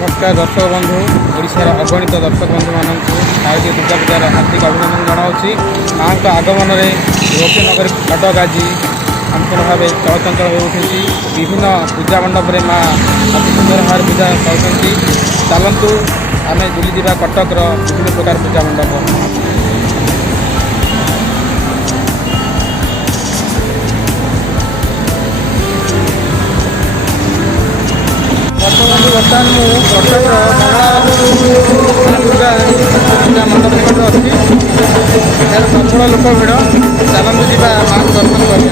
नमस्कार दर्शक बंधु ओडिशार अगणित दर्शक बंधु मानक शारदीय दुर्गा पूजार हार्दिक अभिनंदन जनावि। माँ आगमन में रोचनगर कटक आज संपूर्ण भाव चलचंचल हो उठी। विभिन्न पूजा मंडप में माँ अति सुंदर भाव पूजा करती। चलतु आम बुली कटकर विभिन्न प्रकार पूजा मंडप। बर्तमान मुझे कटक दुर्गा पूजा मंडप निकट अच्छी प्रबल लोक भिड़। चलतु जा माँ दर्शन कर।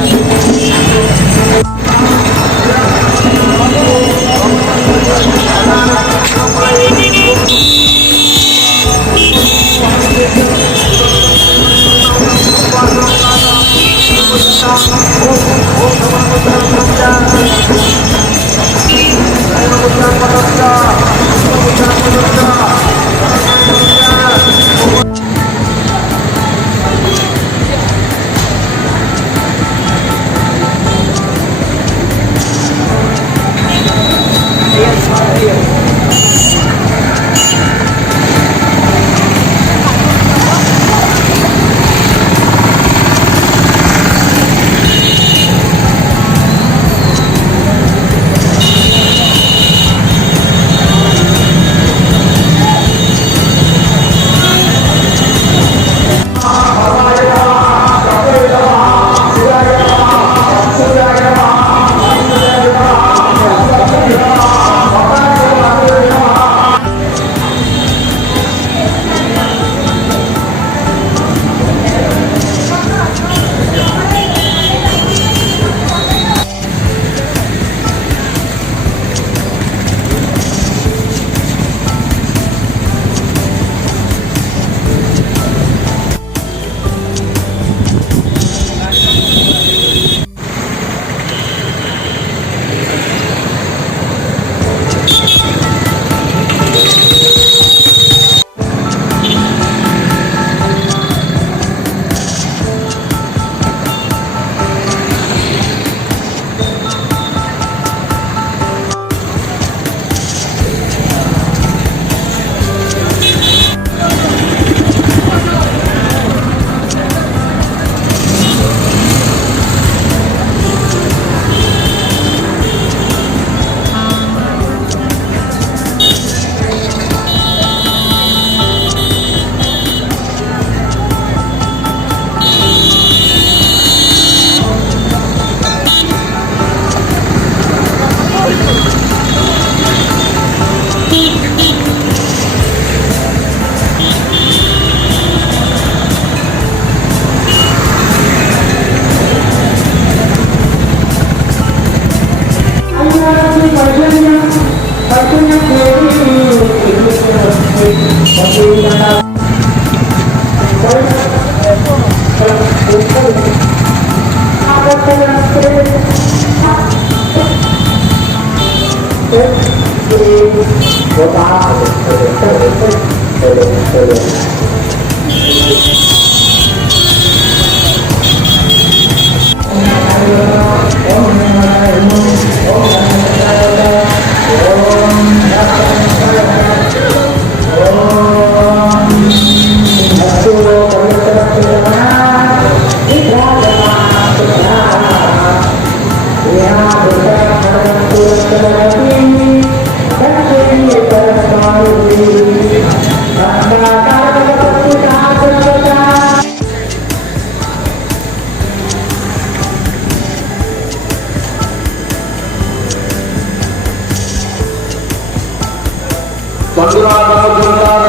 Mantra